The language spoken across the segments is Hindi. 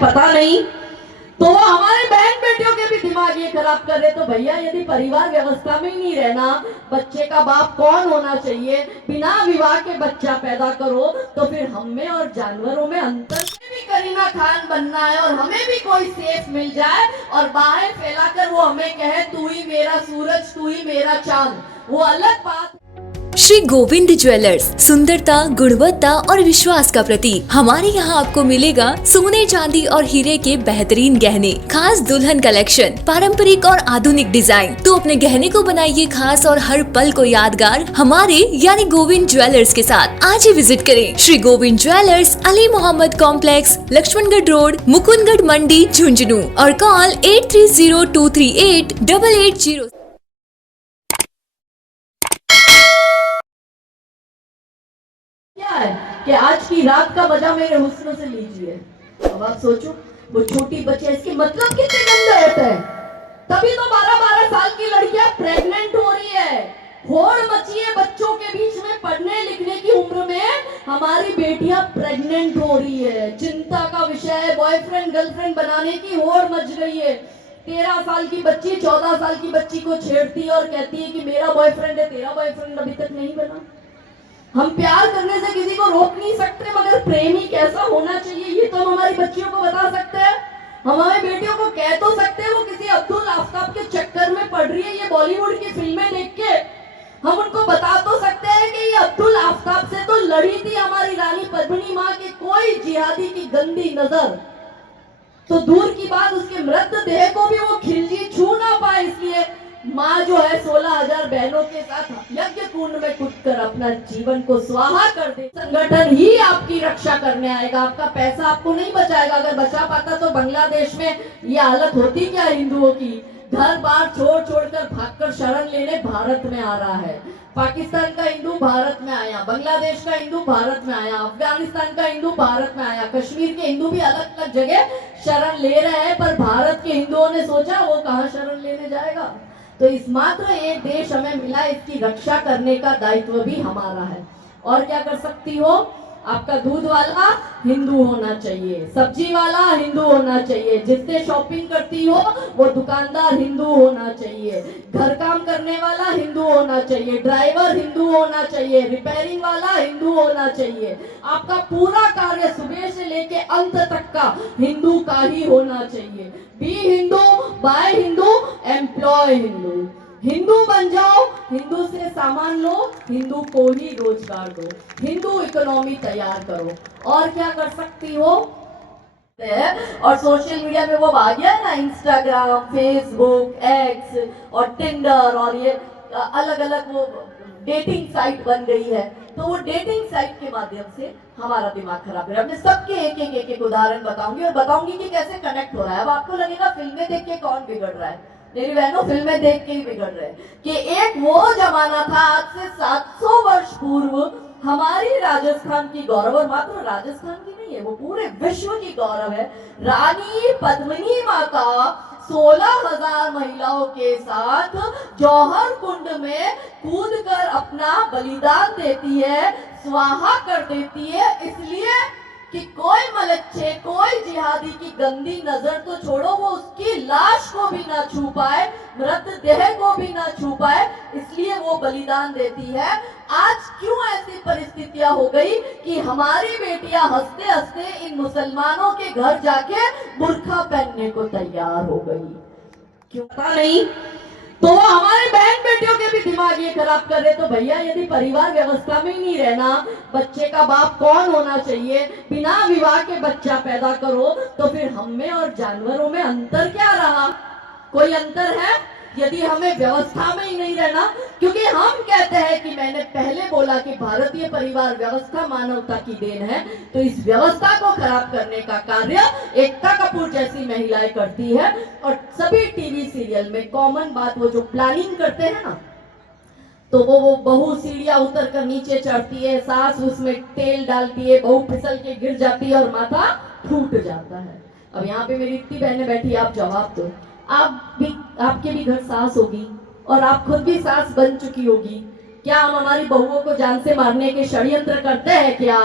पता नहीं, तो वो हमारे बहन बेटियों के भी दिमाग ये खराब कर रहे। तो भैया यदि परिवार व्यवस्था में ही नहीं रहना, बच्चे का बाप कौन होना चाहिए, बिना विवाह के बच्चा पैदा करो, तो फिर हम में और जानवरों में अंतर भी करीना खान बनना है और हमें भी कोई सेफ मिल जाए और बाहें फैलाकर वो हमें कहे तू ही मेरा सूरज, तू ही मेरा चांद, वो अलग बात। श्री गोविंद ज्वेलर्स, सुंदरता, गुणवत्ता और विश्वास का प्रतीक। हमारे यहाँ आपको मिलेगा सोने, चांदी और हीरे के बेहतरीन गहने, खास दुल्हन कलेक्शन, पारंपरिक और आधुनिक डिजाइन। तो अपने गहने को बनाइए खास और हर पल को यादगार हमारे यानी गोविंद ज्वेलर्स के साथ। आज ही विजिट करें Shri Govind jewellers, Ali Mohammad complex, Laxmangarh road, Mukundgarh Mandi, Jhunjhunu और कॉल 8302388880। क्या है कि आज की रात का मजा मेरे हुस्न से लीजिए। अब आप सोचो, वो छोटी बच्चे, इसके मतलब कितने गंदे होते हैं। तभी तो 12-12 साल की लड़कियां प्रेग्नेंट हो रही है। होड़ मची है बच्चों के बीच में, पढ़ने लिखने की उम्र में हमारी बेटियां प्रेग्नेंट हो रही है। चिंता का विषय है। बॉयफ्रेंड गर्लफ्रेंड बनाने की होड़ मच गई है। 13 साल की बच्ची 14 साल की बच्ची को छेड़ती है और कहती है कि मेरा बॉयफ्रेंड है, तेरा बॉयफ्रेंड अभी तक नहीं बना। हम प्यार करने से किसी को रोक नहीं सकते, मगर प्रेम ही कैसा होना चाहिए ये तो हम हमारी बच्चियों को बता सकते हैं। हम हमारी बेटियों को कह तो सकते हैं, वो किसी अब्दुल आफ्ताब के चक्कर में पड़ रही है ये बॉलीवुड की फिल्में देख के। हम उनको बता तो सकते हैं कि ये अब्दुल आफ्ताब से तो लड़ी थी हमारी रानी पद्मिनी माँ की कोई जिहादी की गंदी नजर, तो दूर की बात उसके मृतदेह को भी वो खिलजी छू ना पाए। इसलिए माँ जो है 16,000 बहनों के साथ यज्ञ कुंड में कूदकर अपना जीवन को स्वाहा कर दे। संगठन ही आपकी रक्षा करने आएगा, आपका पैसा आपको नहीं बचाएगा। अगर बचा पाता तो बांग्लादेश में ये हालत होती क्या हिंदुओं की। घर बार छोड़ छोड़कर भागकर शरण लेने भारत में आ रहा है। पाकिस्तान का हिंदू भारत में आया, बांग्लादेश का हिंदू भारत में आया, अफगानिस्तान का हिंदू भारत में आया, कश्मीर के हिंदू भी अलग अलग जगह शरण ले रहे हैं। पर भारत के हिंदुओं ने सोचा वो कहाँ शरण लेने जाएगा। तो इस मात्र एक देश हमें मिला, इसकी रक्षा करने का दायित्व भी हमारा है। और क्या कर सकती हो, आपका दूध वाला हिंदू होना चाहिए, सब्जी वाला हिंदू होना चाहिए, जिससे शॉपिंग करती हो वो दुकानदार हिंदू होना चाहिए, घर काम करने वाला हिंदू होना चाहिए, ड्राइवर हिंदू होना चाहिए, रिपेयरिंग वाला हिंदू होना चाहिए। आपका पूरा कार्य सुबह से लेके अंत तक का हिंदू का ही होना चाहिए। Be Hindu, buy Hindu, employ Hindu. Hindu बन जाओ, हिंदू से सामान लो, हिंदू को ही रोजगार दो, हिंदू इकोनॉमी तैयार करो। और क्या कर सकती हो। और सोशल मीडिया में वो आ गया है ना, इंस्टाग्राम, फेसबुक, एक्स और टिंडर और ये अलग अलग वो डेटिंग साइट बन गई है। तो वो डेटिंग साइट के माध्यम से हमारा दिमाग खराब है। मैं सबके एक उदाहरण बताऊंगी और बताऊंगी कि कैसे कनेक्ट हो रहा है। अब आपको लगेगा फिल्में देख के कौन बिगड़ रहा है। मेरी बहनों, फिल्में देख के ही बिगड़ रहे कि एक वो जमाना था आज से 700 वर्ष पूर्व, हमारी राजस्थान की गौरव, और मात्र राजस्थान की नहीं है, वो पूरे विश्व की गौरव है, रानी पद्मिनी माँ का 16,000 महिलाओं के साथ जौहर कुंड में कूदकर अपना बलिदान देती है, स्वाहा कर देती है, इसलिए कि कोई मलच्छे, कोई जिहादी की गंदी नजर तो छोड़ो, वो उसकी लाश को भी ना छू पाए, मृतदेह को भी ना छू पाए, इसलिए वो बलिदान देती है। आज क्यों ऐसी परिस्थितियां हो गई कि हमारी बेटियां हंसते हंसते इन मुसलमानों के घर जाके बुर्खा पहनने को तैयार हो गई। क्यों पता नहीं, तो वो हमारे बहन बेटियों के भी दिमाग ये खराब कर रहे। तो भैया यदि परिवार व्यवस्था में ही नहीं रहना, बच्चे का बाप कौन होना चाहिए, बिना विवाह के बच्चा पैदा करो, तो फिर हम में और जानवरों में अंतर क्या रहा। कोई अंतर है यदि हमें व्यवस्था में ही नहीं रहना। क्योंकि हम कहते हैं कि मैंने पहले बोला कि भारतीय परिवार व्यवस्था मानवता की देन है, तो इस व्यवस्था को खराब करने का कार्य एकता कपूर जैसी महिलाएं करती है। और सभी टीवी सीरियल में कॉमन बात, वो जो प्लानिंग करते हैं ना, तो वो बहू सीढ़ियां उतर कर नीचे चढ़ती है, सास उसमें तेल डालती है, बहू फिसल के गिर जाती है और माथा फूट जाता है। अब यहाँ पे मेरी इतनी बहनें बैठी, आप जवाब दो। आपके भी घर सास होगी और आप खुद भी सास बन चुकी होगी। क्या हम हमारी बहुओं को जान से मारने के षड्यंत्र करते हैं क्या?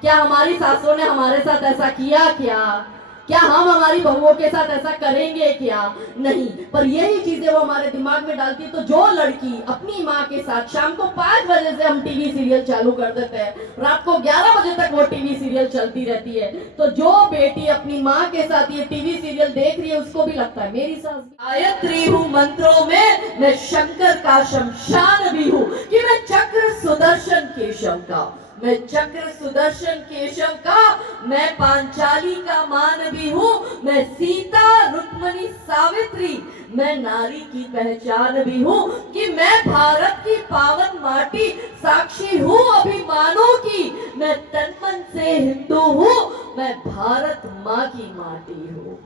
क्या हमारी सासों ने हमारे साथ ऐसा किया क्या? क्या हम हमारी बहुओं के साथ ऐसा करेंगे क्या? नहीं। पर यही चीजें वो हमारे दिमाग में डालती है। तो जो लड़की अपनी माँ के साथ शाम को 5 बजे से हम टीवी सीरियल चालू कर देते हैं, रात को 11 बजे तक वो टीवी सीरियल चलती रहती है, तो जो बेटी अपनी माँ के साथ ये टीवी सीरियल देख रही है उसको भी लगता है मेरी सास गायत्री हूँ मंत्रों में, मैं शंकर का शमशान भी हूँ, कि मैं चक्र सुदर्शन केशव का, मैं चक्र सुदर्शन केशव का, मैं पांचाली का मान भी हूँ, मैं सीता रुक्मणी सावित्री, मैं नारी की पहचान भी हूँ, कि मैं भारत की पावन माटी साक्षी हूँ अभिमानों की, मैं तन मन से हिंदू हूँ, मैं भारत माँ की माटी हूँ।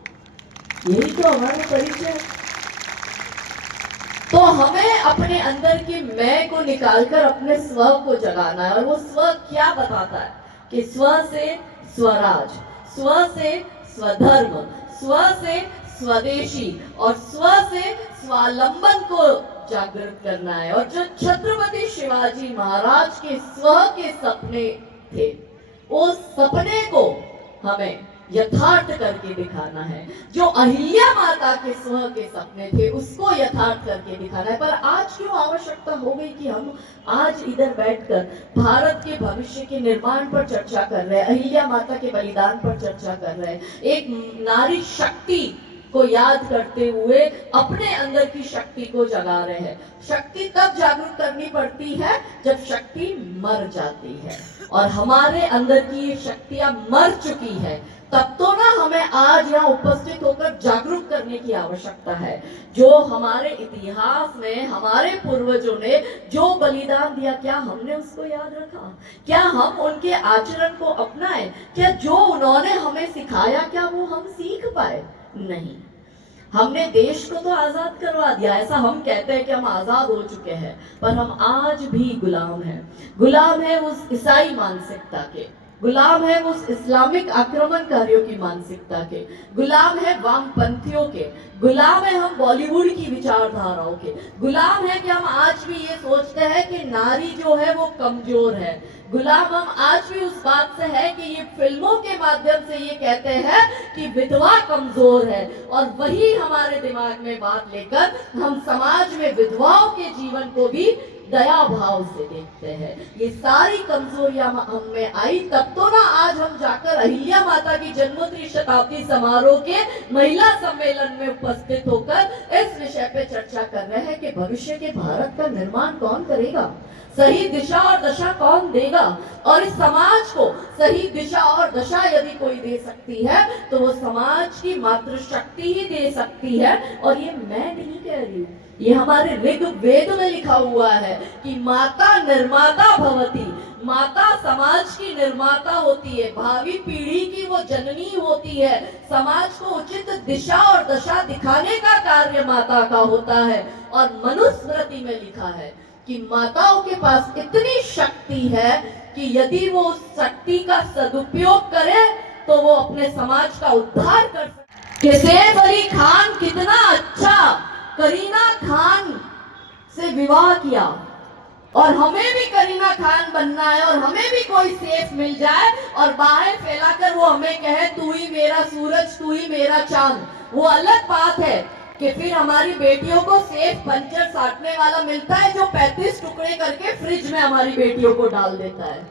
यही तो हमारा परिचय है। तो हमें अपने अंदर के मैं को निकालकर अपने स्व को जगाना है। और वो स्व क्या बताता है कि स्व से स्वराज, स्व से स्वधर्म, स्व से स्वदेशी और स्व से स्वावलंबन को जागृत करना है। और जो छत्रपति शिवाजी महाराज के स्व के सपने थे, उस सपने को हमें यथार्थ करके दिखाना है। जो अहिल्या माता के स्व के सपने थे उसको यथार्थ करके दिखाना है। पर आज क्यों आवश्यकता हो गई कि हम आज इधर बैठकर भारत के भविष्य के निर्माण पर चर्चा कर रहे हैं, अहिल्या माता के बलिदान पर चर्चा कर रहे हैं, एक नारी शक्ति को याद करते हुए अपने अंदर की शक्ति को जगा रहे हैं। शक्ति तब जागरूक करनी पड़ती है जब शक्ति मर जाती है, और हमारे अंदर की ये शक्तियां मर चुकी है। तब तो ना हमें आज यहाँ उपस्थित होकर जागरूक करने की आवश्यकता है। जो हमारे इतिहास में हमारे पूर्वजों ने जो बलिदान दिया, क्या हमने उसको याद रखा? क्या हम उनके आचरण को अपनाए? क्या जो उन्होंने हमें सिखाया क्या वो हम सीख पाए? नहीं। हमने देश को तो आजाद करवा दिया, ऐसा हम कहते हैं कि हम आजाद हो चुके हैं, पर हम आज भी गुलाम हैं। गुलाम है उस ईसाई मानसिकता के, गुलाम है उस इस्लामिक आक्रमणकारियों की मानसिकता के, गुलाम है वामपंथियों के, गुलाम है हम बॉलीवुड की विचारधाराओं के, गुलाम है कि हम आज भी ये सोचते हैं कि नारी जो है वो कमजोर है, गुलाम हम आज भी उस बात से है कि ये फिल्मों के माध्यम से ये कहते हैं कि विधवा कमजोर है, और वही हमारे दिमाग में बात लेकर हम समाज में विधवाओं के जीवन को भी दया भाव से देखते हैं। ये सारी कमजोरियां हम में आई, तब तो ना आज हम जाकर अहिल्या माता की जन्मोत्सव शताब्दी समारोह के महिला सम्मेलन में उपस्थित होकर इस विषय पे चर्चा कर रहे हैं कि भविष्य के भारत का निर्माण कौन करेगा, सही दिशा और दशा कौन देगा, और इस समाज को सही दिशा और दशा यदि कोई दे सकती है तो वो समाज की मातृशक्ति ही दे सकती है। और ये मैं नहीं कह रही हूँ, ये हमारे ऋग्वेद में लिखा हुआ है कि माता निर्माता भवती, माता समाज की निर्माता होती है, भावी पीढ़ी की वो जननी होती है, समाज को उचित दिशा और दशा दिखाने का कार्य माता का होता है। और मनुस्मृति में लिखा है कि माताओं के पास इतनी शक्ति है कि यदि वो उस शक्ति का सदुपयोग करे तो वो अपने समाज का उद्धार कर सकते। सैफ अली खान कितना अच्छा करीना खान से विवाह किया, और हमें भी करीना खान बनना है, और हमें भी कोई सैफ मिल जाए और बाहें फैलाकर वो हमें कहे तू ही मेरा सूरज, तू ही मेरा चांद, वो अलग बात है कि फिर हमारी बेटियों को सैफ पंचर साटने वाला मिलता है जो 35 टुकड़े करके फ्रिज में हमारी बेटियों को डाल देता है।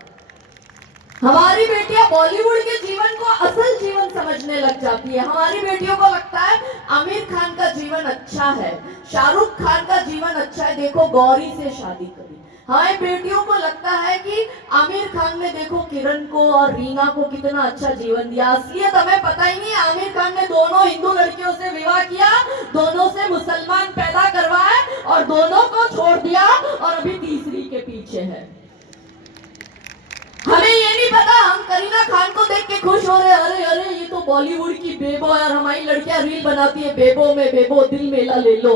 हमारी बेटियां बॉलीवुड के जीवन को असल जीवन समझने लग जाती है। हमारी बेटियों को लगता है आमिर खान का जीवन अच्छा है, शाहरुख खान का जीवन अच्छा है, देखो गौरी से शादी करी। हमारी बेटियों को लगता है कि आमिर खान ने देखो किरण को और रीना को कितना अच्छा जीवन दिया। असलियत हमें पता ही नहीं। आमिर खान ने दोनों हिंदू लड़कियों से विवाह किया, दोनों से मुसलमान पैदा करवाए और दोनों को छोड़ दिया, और अभी तीसरी के पीछे है। हमें ये नहीं पता, हम करीना खान को देख के खुश हो रहे, अरे अरे ये तो बॉलीवुड की बेबो है, और हमारी लड़कियां रील बनाती है बेबो में बेबो दिल मेला ले लो,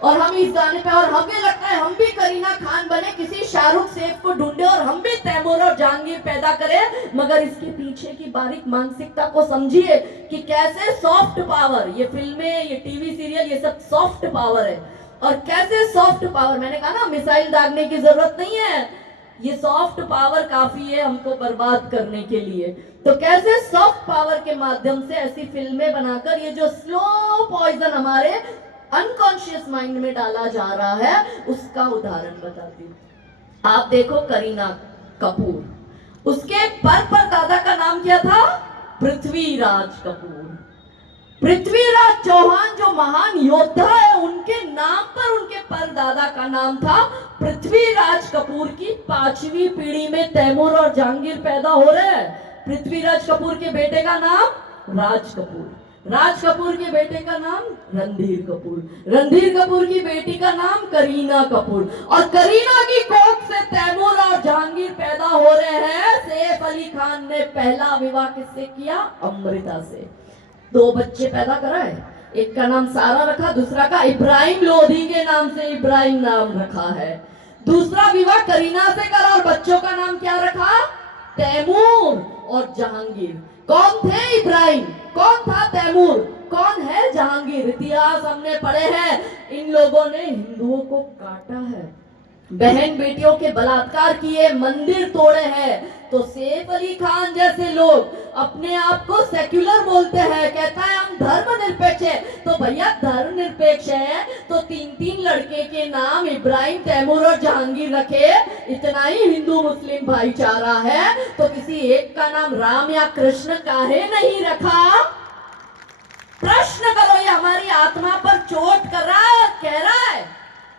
और हम इस गाने पे, और हमें लगता है हम भी करीना खान बने, किसी शाहरुख सैफ को ढूंढे और हम भी तैमूर और जहांगीर पैदा करें। मगर इसके पीछे की बारीक मानसिकता को समझिए कि कैसे सॉफ्ट पावर, ये फिल्में, ये टीवी सीरियल, ये सब सॉफ्ट पावर है। और कैसे सॉफ्ट पावर, मैंने कहा ना मिसाइल दागने की जरूरत नहीं है, ये सॉफ्ट पावर काफी है हमको बर्बाद करने के लिए। तो कैसे सॉफ्ट पावर के माध्यम से ऐसी फिल्में बनाकर ये जो स्लो पॉइजन हमारे अनकॉन्शियस माइंड में डाला जा रहा है उसका उदाहरण बताती हूँ। आप देखो करीना कपूर, उसके पर दादा का नाम क्या था? पृथ्वीराज कपूर। पृथ्वीराज चौहान जो महान योद्धा है उनके नाम पर उनके परदादा का नाम था पृथ्वीराज कपूर की 5वीं पीढ़ी में तैमूर और जहांगीर पैदा हो रहे हैं। पृथ्वीराज कपूर के बेटे का नाम राज कपूर, राज कपूर के बेटे का नाम रणधीर कपूर, रणधीर कपूर की बेटी का नाम करीना कपूर, और करीना की कोख से तैमूर और जहांगीर पैदा हो रहे हैं। सैफ अली खान ने पहला विवाह किससे किया? अमृता से। 2 बच्चे पैदा कराए, एक का नाम सारा रखा, दूसरा का इब्राहिम लोधी के नाम से इब्राहिम नाम रखा है। दूसरा विवाह करीना से करा और बच्चों का नाम क्या रखा? तैमूर और जहांगीर। कौन थे इब्राहिम, कौन था तैमूर, कौन है जहांगीर? इतिहास हमने पढ़े हैं। इन लोगों ने हिंदुओं को काटा है, बहन बेटियों के बलात्कार किए, मंदिर तोड़े हैं। तो सैफ अली खान जैसे लोग अपने आप को सेक्युलर बोलते हैं, कहता है हम धर्मनिरपेक्ष है। तो भैया धर्मनिरपेक्ष है तो 3-3 लड़के के नाम इब्राहिम, तैमूर और जहांगीर रखे, इतना ही हिंदू मुस्लिम भाईचारा है। तो किसी एक का नाम राम या कृष्ण काहे नहीं रखा? प्रश्न करो। ये हमारी आत्मा पर चोट कर रहा है, कह रहा है,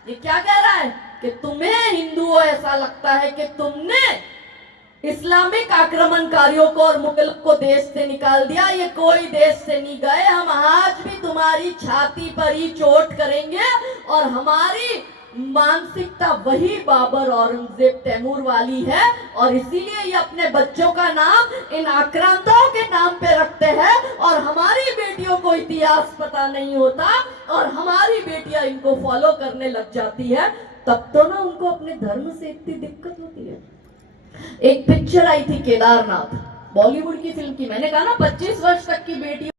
ये क्या कह रहा है कि तुम्हें हिंदुओं ऐसा लगता है कि तुमने इस्लामिक आक्रमणकारियों को और मुगल को देश से निकाल दिया। ये कोई देश से नहीं गए, हम आज भी तुम्हारी छाती पर ही चोट करेंगे। और हमारी मानसिकता वही बाबर, औरंगजेब, तैमूर वाली है। और इसीलिए ये अपने बच्चों का नाम इन आक्रांताओं के नाम पे रखते हैं। और हमारी बेटियों को इतिहास पता नहीं होता और हमारी बेटियां इनको फॉलो करने लग जाती है। तब तो ना उनको अपने धर्म से इतनी दिक्कत होती है। एक पिक्चर आई थी केदारनाथ, बॉलीवुड की फिल्म की। मैंने कहा ना 25 वर्ष तक की बेटी